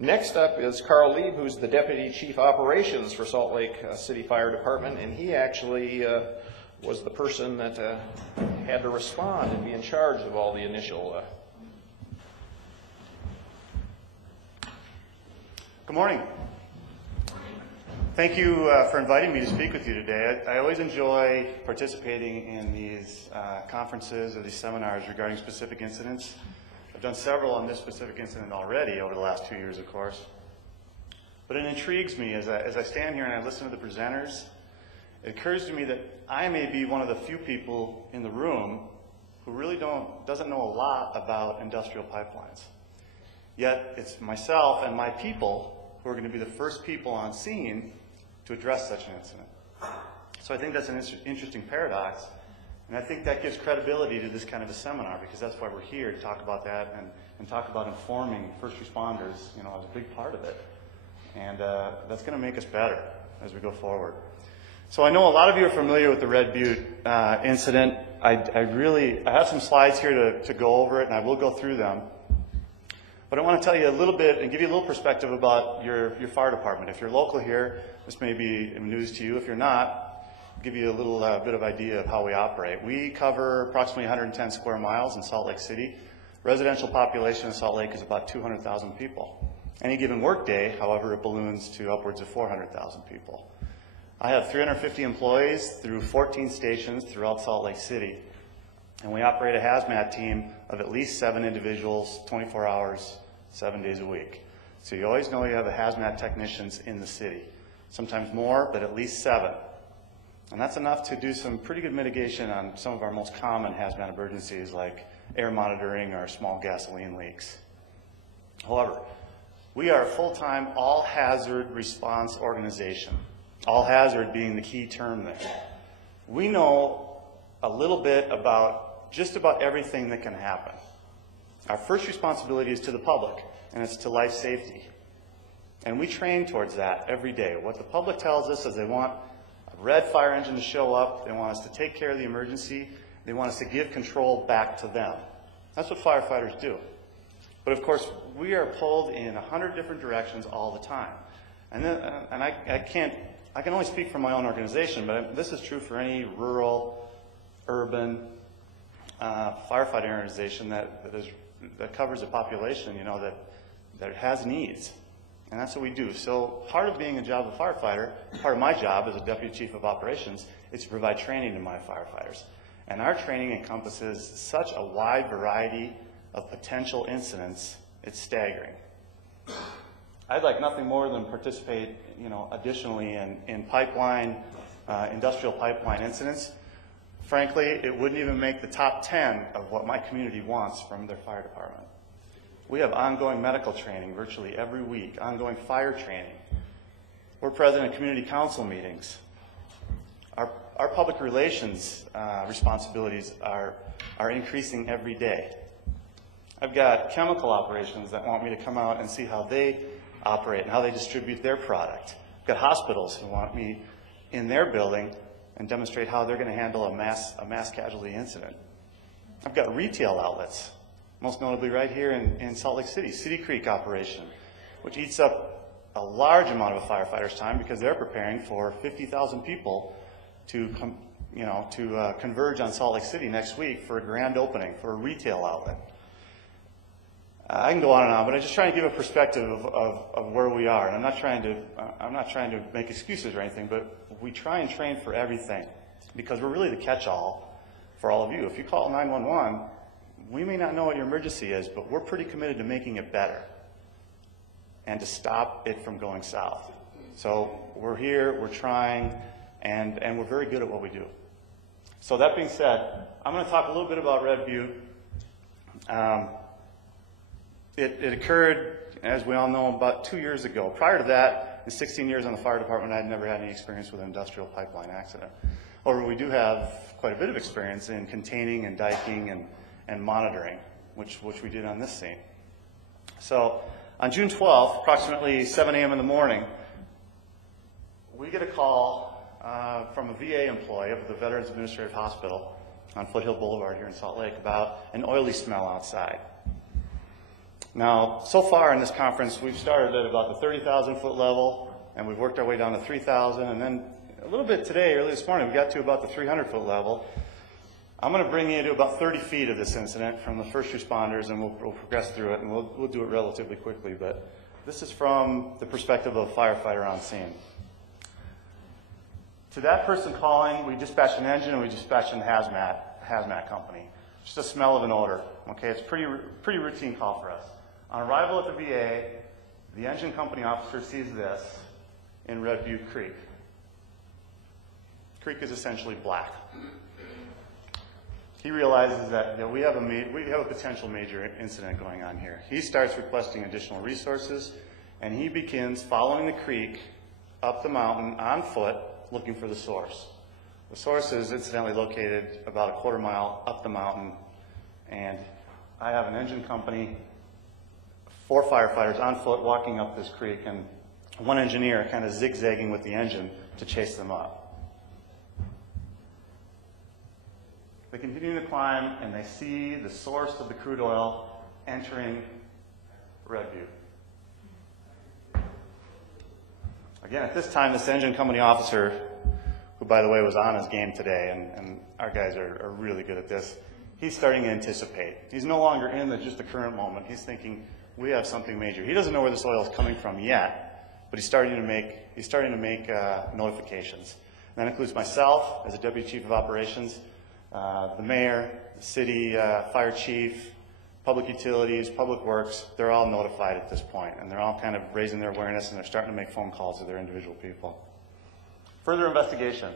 Next up is Karl Lieb, who's the Deputy Chief Operations for Salt Lake City Fire Department, and he actually was the person that had to respond and be in charge of all the initial. Good morning. Thank you for inviting me to speak with you today. I always enjoy participating in these conferences or these seminars regarding specific incidents. I've done several on this specific incident already over the last 2 years, of course. But it intrigues me as I stand here and I listen to the presenters. It occurs to me that I may be one of the few people in the room who really doesn't know a lot about industrial pipelines. Yet it's myself and my people who are going to be the first people on scene to address such an incident. So I think that's an interesting paradox, and I think that gives credibility to this kind of a seminar, because that's why we're here, to talk about that and talk about informing first responders, as a big part of it. And that's going to make us better as we go forward. So I know a lot of you are familiar with the Red Butte incident. I have some slides here to go over it, and I will go through them. But I want to tell you a little bit and give you a little perspective about your fire department. If you're local here, this may be news to you. If you're not, I'll give you a little bit of idea of how we operate. We cover approximately 110 square miles in Salt Lake City. Residential population in Salt Lake is about 200,000 people. Any given workday, however, it balloons to upwards of 400,000 people. I have 350 employees through 14 stations throughout Salt Lake City. And we operate a hazmat team of at least 7 individuals, 24 hours, 7 days a week. So you always know you have a hazmat technicians in the city. Sometimes more, but at least 7. And that's enough to do some pretty good mitigation on some of our most common hazmat emergencies, like air monitoring or small gasoline leaks. However, we are a full-time all-hazard response organization. All-hazard being the key term there. We know a little bit about just about everything that can happen. Our first responsibility is to the public, and it's to life safety. And we train towards that every day. What the public tells us is they want a red fire engine to show up, they want us to take care of the emergency, they want us to give control back to them. That's what firefighters do. But of course, we are pulled in 100 different directions all the time. And I can only speak for my own organization, but this is true for any rural, urban firefighting organization that covers a population, that has needs. And that's what we do. So part of being a job of a firefighter, part of my job as a Deputy Chief of Operations, is to provide training to my firefighters. And our training encompasses such a wide variety of potential incidents, it's staggering. I'd like nothing more than participate, additionally in pipeline, industrial pipeline incidents. Frankly, it wouldn't even make the top 10 of what my community wants from their fire department. We have ongoing medical training virtually every week, ongoing fire training. We're present at community council meetings. Our public relations responsibilities are increasing every day. I've got chemical operations that want me to come out and see how they operate and how they distribute their product. I've got hospitals who want me in their building and demonstrate how they're going to handle a mass casualty incident. I've got retail outlets, most notably right here in Salt Lake City, City Creek operation, which eats up a large amount of a firefighter's time because they're preparing for 50,000 people to converge on Salt Lake City next week for a grand opening for a retail outlet. I can go on and on, but I'm just trying to give a perspective of where we are. And I'm not trying to make excuses or anything, but we try and train for everything because we're really the catch-all for all of you. If you call 911, we may not know what your emergency is, but we're pretty committed to making it better and to stop it from going south. So we're here, we're trying, and we're very good at what we do. So that being said, I'm going to talk a little bit about Red Butte. It occurred, as we all know, about 2 years ago. Prior to that, in 16 years on the fire department, I had never had any experience with an industrial pipeline accident. However, we do have quite a bit of experience in containing and diking and monitoring, which we did on this scene. So on June 12th, approximately 7 a.m. in the morning, we get a call from a VA employee of the Veterans Administrative Hospital on Foothill Boulevard here in Salt Lake about an oily smell outside. Now, so far in this conference, we've started at about the 30,000 foot level, and we've worked our way down to 3,000, and then a little bit today, early this morning, we got to about the 300 foot level. I'm going to bring you to about 30 feet of this incident from the first responders, and we'll progress through it, and we'll do it relatively quickly, but this is from the perspective of a firefighter on scene. To that person calling, we dispatched an engine and we dispatched a hazmat company. Just a smell of an odor. Okay, it's pretty routine call for us. On arrival at the VA, the engine company officer sees this in Red Butte Creek. Creek is essentially black. He realizes that we have a potential major incident going on here. He starts requesting additional resources, and he begins following the creek up the mountain on foot, looking for the source. The source is incidentally located about a quarter mile up the mountain, and I have an engine company, 4 firefighters on foot walking up this creek, and 1 engineer kind of zigzagging with the engine to chase them up. They continue to climb, and they see the source of the crude oil entering Red Butte. Again, at this time, this engine company officer, who, by the way, was on his game today, and our guys are really good at this, he's starting to anticipate. He's no longer in just the current moment. He's thinking, we have something major. He doesn't know where this oil is coming from yet, but he's starting to make notifications. And that includes myself as a deputy chief of operations, the mayor, the city fire chief, public utilities, public works. They're all notified at this point, and they're all kind of raising their awareness, and they're starting to make phone calls to their individual people. Further investigation.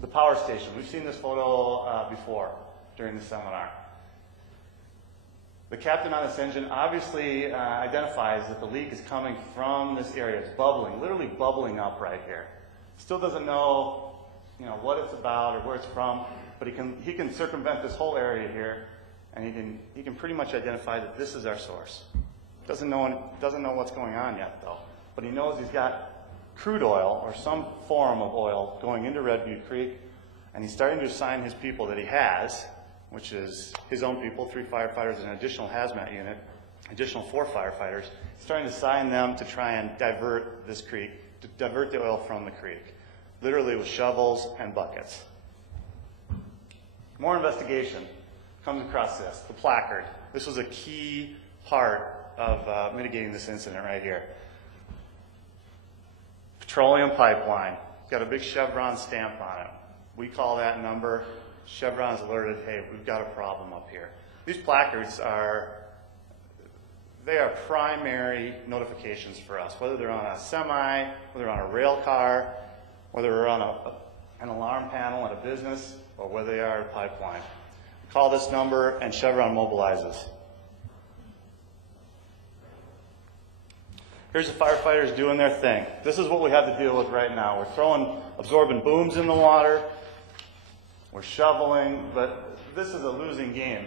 The power station. We've seen this photo before during the seminar. The captain on this engine obviously identifies that the leak is coming from this area. It's bubbling, literally bubbling up right here. Still doesn't know, what it's about or where it's from, but he can circumvent this whole area here, and he can pretty much identify that this is our source. Doesn't know what's going on yet though, but he knows he's got crude oil or some form of oil going into Red Butte Creek, and he's starting to assign his people that he has, which is his own people, 3 firefighters and an additional hazmat unit, additional 4 firefighters. He's starting to assign them to try and divert this creek, to divert the oil from the creek, literally with shovels and buckets. More investigation comes across this, the placard. This was a key part of mitigating this incident right here. Petroleum pipeline. It's got a big Chevron stamp on it. We call that number. Chevron's alerted, hey, we've got a problem up here. These placards are primary notifications for us, whether they're on a semi, whether they're on a rail car, whether they're on an alarm panel at a business, or whether they are a pipeline. We call this number, and Chevron mobilizes. Here's the firefighters doing their thing. This is what we have to deal with right now. We're throwing absorbent booms in the water. We're shoveling, but this is a losing game.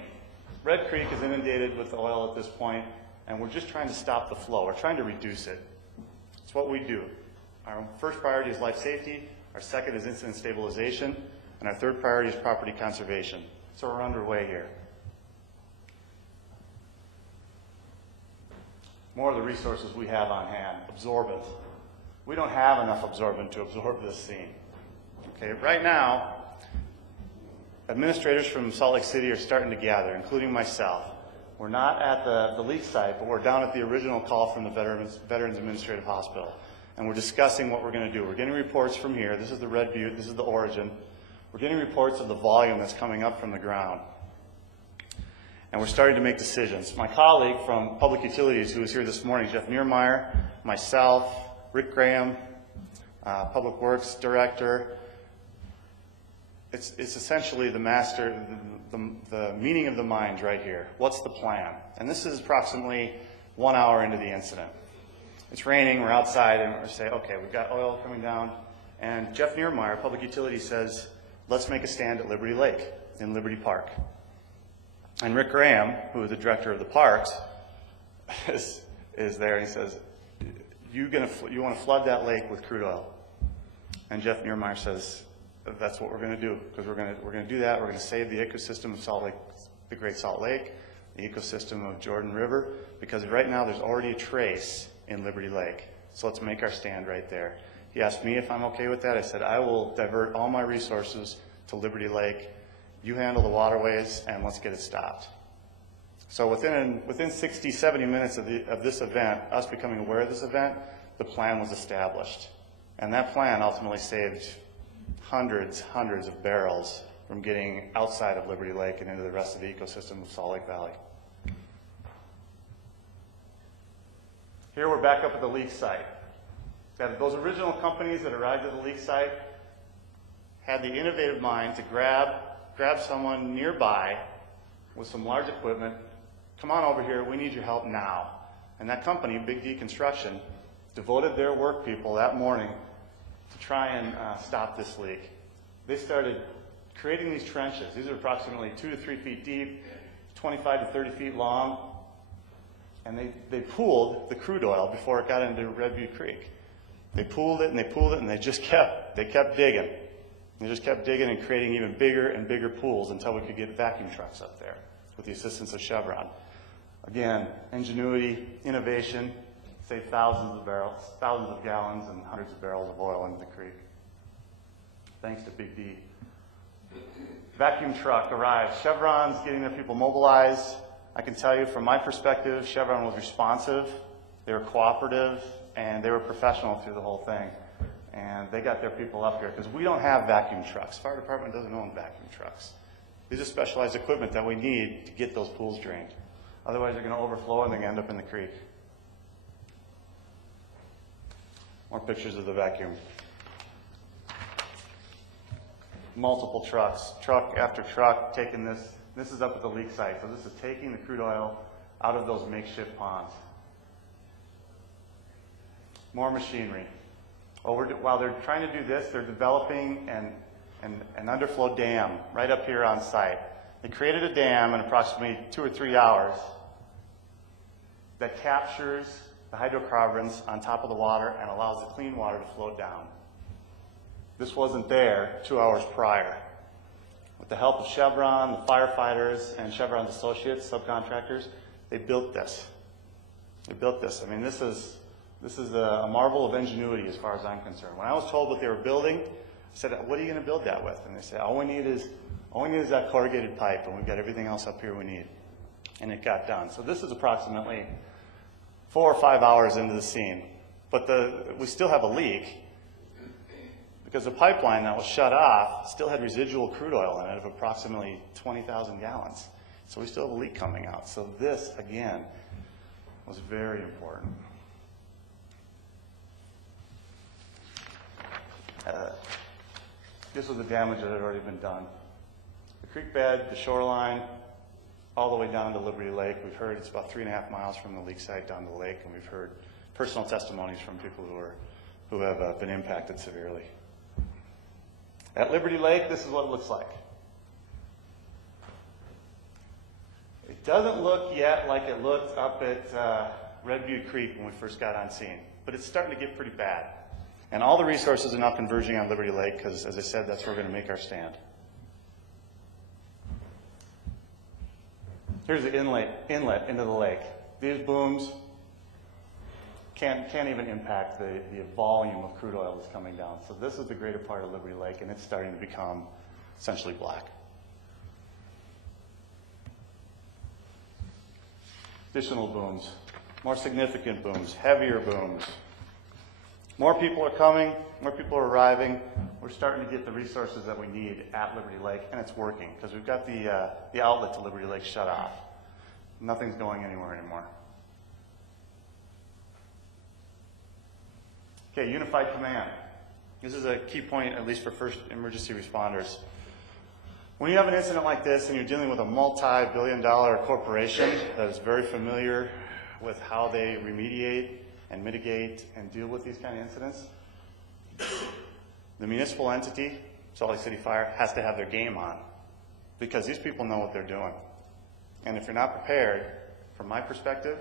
Red Creek is inundated with oil at this point, and we're just trying to stop the flow. We're trying to reduce it. It's what we do. Our first priority is life safety. Our second is incident stabilization. And our third priority is property conservation. So we're underway here. More of the resources we have on hand. Absorbent. We don't have enough absorbent to absorb this scene. Okay, right now, administrators from Salt Lake City are starting to gather, including myself. We're not at the leak site, but we're down at the original call from the Veterans Administrative Hospital. And we're discussing what we're going to do. We're getting reports from here. This is the Red Butte. This is the origin. We're getting reports of the volume that's coming up from the ground. And we're starting to make decisions. My colleague from Public Utilities, who was here this morning, Jeff Niermeyer, myself, Rick Graham, Public Works Director, it's essentially the meeting of the mind right here. What's the plan? And this is approximately 1 hour into the incident. It's raining, we're outside, and we say, okay, we've got oil coming down. And Jeff Niermeyer, Public Utilities, says, let's make a stand at Liberty Lake in Liberty Park. And Rick Graham, who is the director of the parks, is there, and he says, you want to flood that lake with crude oil? And Jeff Niermeyer says, that's what we're going to do, because we're going to do that. We're going to save the ecosystem of Salt Lake, the Great Salt Lake. the ecosystem of Jordan River, because right now there's already a trace in Liberty Lake. So let's make our stand right there. He asked me if I'm okay with that. I said, I will divert all my resources to Liberty Lake. You handle the waterways, and let's get it stopped. So within 60, 70 minutes of this event, us becoming aware of this event, the plan was established. And that plan ultimately saved hundreds of barrels from getting outside of Liberty Lake and into the rest of the ecosystem of Salt Lake Valley. Here we're back up at the leak site. Those original companies that arrived at the leak site had the innovative mind to grab someone nearby with some large equipment. Come on over here, we need your help now. And that company, Big D Construction, devoted their work people that morning to try and stop this leak. They started creating these trenches. These are approximately 2 to 3 feet deep, 25 to 30 feet long, and they pooled the crude oil before it got into Red Butte Creek. They pooled it and they pooled it, and they kept digging. They just kept digging and creating even bigger and bigger pools until we could get vacuum trucks up there with the assistance of Chevron. Again, ingenuity, innovation, saved thousands of barrels, thousands of gallons, and hundreds of barrels of oil into the creek. Thanks to Big D. Vacuum truck arrives. Chevron's getting their people mobilized. I can tell you from my perspective, Chevron was responsive, they were cooperative, and they were professional through the whole thing. And they got their people up here because we don't have vacuum trucks. Fire department doesn't own vacuum trucks. These are specialized equipment that we need to get those pools drained. Otherwise, they're going to overflow and they're going to end up in the creek. More pictures of the vacuum. Multiple trucks, truck after truck, taking this. This is up at the leak site. So this is taking the crude oil out of those makeshift ponds. More machinery. While they're trying to do this, they're developing an underflow dam right up here on site. They created a dam in approximately 2 or 3 hours that captures the hydrocarbons on top of the water and allows the clean water to flow down. This wasn't there 2 hours prior. With the help of Chevron, the firefighters, and Chevron's associates, subcontractors, they built this. They built this. I mean, this is a marvel of ingenuity as far as I'm concerned. When I was told what they were building, I said, what are you going to build that with? And they said, all we need is that corrugated pipe, and we've got everything else up here we need. And it got done. So this is approximately 4 or 5 hours into the scene. But we still have a leak because the pipeline that was shut off still had residual crude oil in it of approximately 20,000 gallons. So we still have a leak coming out. So this, again, was very important. This was the damage that had already been done. The creek bed, the shoreline, all the way down to Liberty Lake. We've heard it's about 3.5 miles from the leak site down to the lake, and we've heard personal testimonies from people who have been impacted severely. At Liberty Lake, this is what it looks like. It doesn't look yet like it looked up at Red Butte Creek when we first got on scene, but it's starting to get pretty bad. And all the resources are now converging on Liberty Lake because, as I said, that's where we're going to make our stand. Here's the inlet into the lake. These booms can't even impact the volume of crude oil that's coming down. So this is the greater part of Liberty Lake, and it's starting to become essentially black. Additional booms, more significant booms, heavier booms. More people are coming, more people are arriving. We're starting to get the resources that we need at Liberty Lake, and it's working because we've got the outlet to Liberty Lake shut off. Nothing's going anywhere anymore. Okay, unified command. This is a key point, at least for first emergency responders. When you have an incident like this and you're dealing with a multi-billion-dollar corporation that is very familiar with how they remediate and mitigate and deal with these kind of incidents, the municipal entity, Salt Lake City Fire, has to have their game on because these people know what they're doing. And if you're not prepared, from my perspective,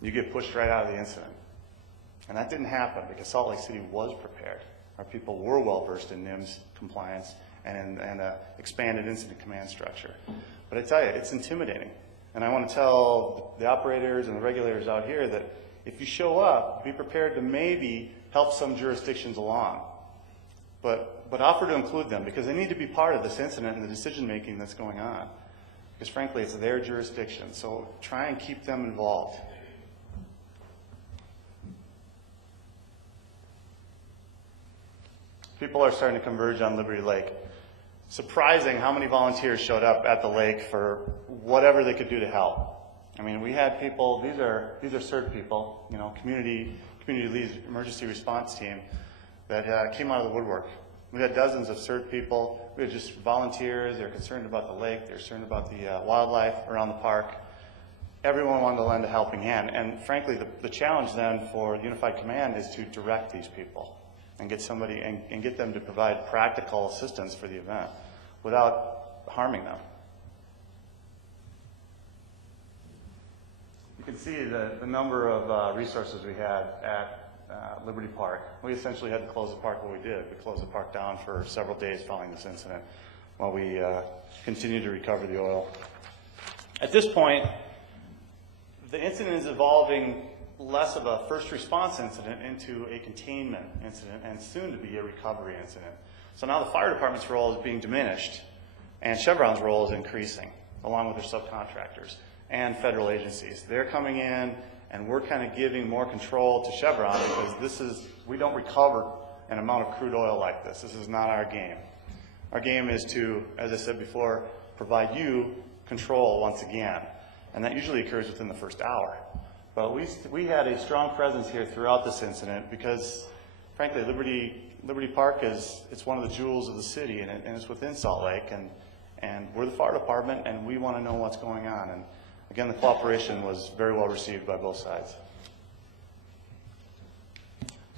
you get pushed right out of the incident. And that didn't happen because Salt Lake City was prepared. Our people were well versed in NIMS compliance and expanded incident command structure. But I tell you, it's intimidating. And I want to tell the operators and the regulators out here that if you show up, be prepared to maybe help some jurisdictions along. But offer to include them, because they need to be part of this incident and the decision-making that's going on. Because frankly, it's their jurisdiction. So try and keep them involved. People are starting to converge on Liberty Lake. Surprising how many volunteers showed up at the lake for whatever they could do to help. I mean, we had people, these are CERT people, you know, community leads emergency response team that came out of the woodwork. We had dozens of CERT people. We had just volunteers. They're concerned about the lake. They're concerned about the wildlife around the park. Everyone wanted to lend a helping hand. And frankly, the challenge then for Unified Command is to direct these people and get somebody and get them to provide practical assistance for the event without harming them. You can see the number of resources we had at Liberty Park. We essentially had to close the park. What we did, we closed the park down for several days following this incident while we continued to recover the oil. At this point, the incident is evolving less of a first response incident into a containment incident and soon to be a recovery incident. So now the fire department's role is being diminished and Chevron's role is increasing along with their subcontractors and federal agencies. They're coming in and we're kind of giving more control to Chevron because we don't recover an amount of crude oil like this. This is not our game. Our game is to, as I said before, provide you control once again. And that usually occurs within the first hour. But we had a strong presence here throughout this incident because, frankly, Liberty Park it's one of the jewels of the city, and it's within Salt Lake, and we're the fire department, and we want to know what's going on. And again, the cooperation was very well received by both sides.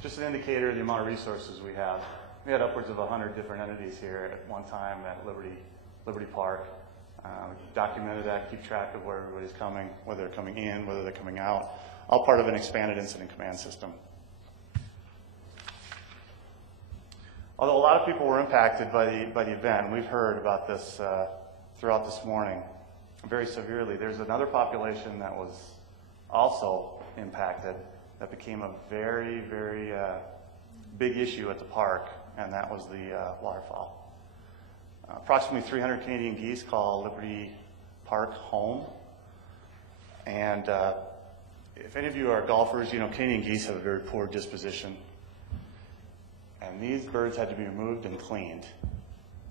Just an indicator of the amount of resources we have. We had upwards of 100 different entities here at one time at Liberty Park. Documented that, keep track of where everybody's coming, whether they're coming in, whether they're coming out, all part of an expanded incident command system. Although a lot of people were impacted by the event, and we've heard about this throughout this morning very severely, there's another population that was also impacted that became a very, very big issue at the park, and that was the waterfowl. Approximately 300 Canadian geese call Liberty Park home. And if any of you are golfers, you know Canadian geese have a very poor disposition. And these birds had to be removed and cleaned.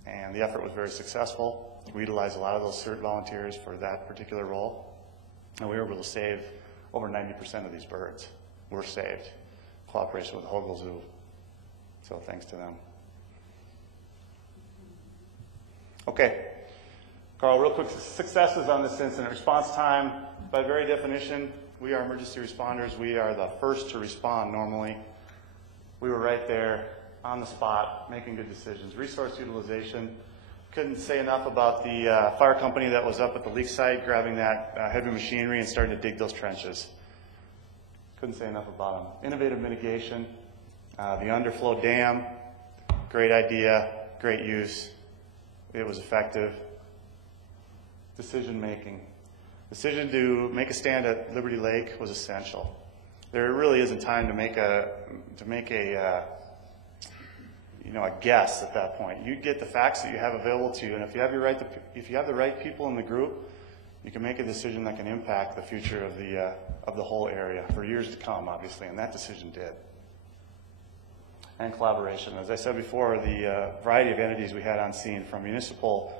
And the effort was very successful. We utilized a lot of those CERT volunteers for that particular role. And we were able to save over 90% of these birds were saved. Cooperation with the Hogle Zoo. So thanks to them. Okay, Carl, real quick successes on this incident. Response time, by very definition, we are emergency responders. We are the first to respond normally. We were right there on the spot, making good decisions. Resource utilization, couldn't say enough about the fire company that was up at the leak site, grabbing that heavy machinery and starting to dig those trenches. Couldn't say enough about them. Innovative mitigation, the underflow dam, great idea, great use. It was effective. Decision making. Decision to make a stand at Liberty Lake was essential. There really isn't time to make a guess at that point. You get the facts that you have available to you, and if you have the right people in the group, you can make a decision that can impact the future of the whole area for years to come, obviously, and that decision did. And collaboration. As I said before, the variety of entities we had on scene, from municipal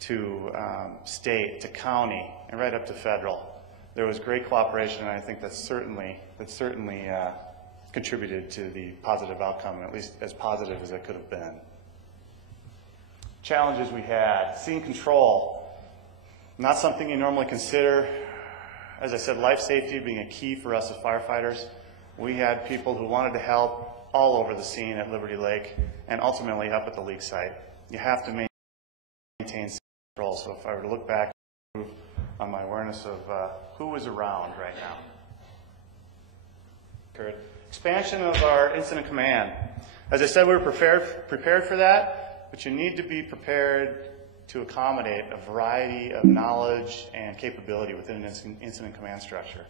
to state to county and right up to federal, there was great cooperation, and I think that certainly contributed to the positive outcome, at least as positive as it could have been. Challenges we had: scene control, not something you normally consider. As I said, life safety being a key for us as firefighters. We had people who wanted to help all over the scene at Liberty Lake and ultimately up at the leak site. You have to maintain control. So if I were to look back on my awareness of who was around right now. Expansion of our incident command. As I said, we were prepared for that, but you need to be prepared to accommodate a variety of knowledge and capability within an incident command structure.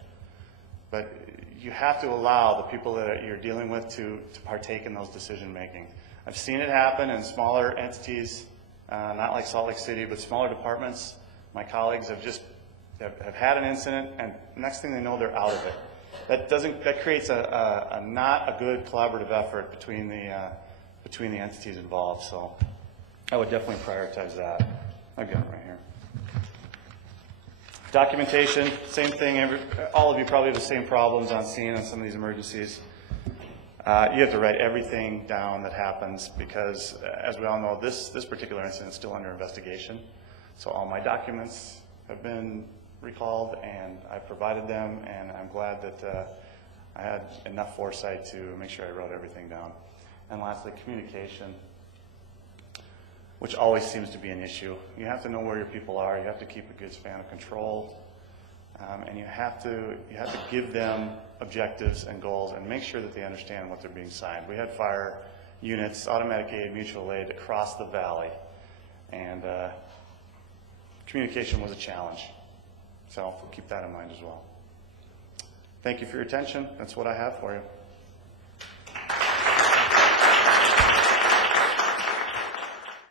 But you have to allow the people that you're dealing with to partake in those decision making. I've seen it happen in smaller entities, not like Salt Lake City, but smaller departments. My colleagues have had an incident, and next thing they know, they're out of it. That creates a not a good collaborative effort between the entities involved. So I would definitely prioritize that. I've got it right here. Documentation, same thing. All of you probably have the same problems on scene on some of these emergencies. You have to write everything down that happens because, as we all know, this particular incident is still under investigation. So all my documents have been recalled, and I've provided them, and I'm glad that I had enough foresight to make sure I wrote everything down. And lastly, communication, which always seems to be an issue. You have to know where your people are. You have to keep a good span of control, and you have to give them objectives and goals and make sure that they understand what they're being signed. We had fire units, automatic aid, mutual aid across the valley, and communication was a challenge. So keep that in mind as well. Thank you for your attention. That's what I have for you.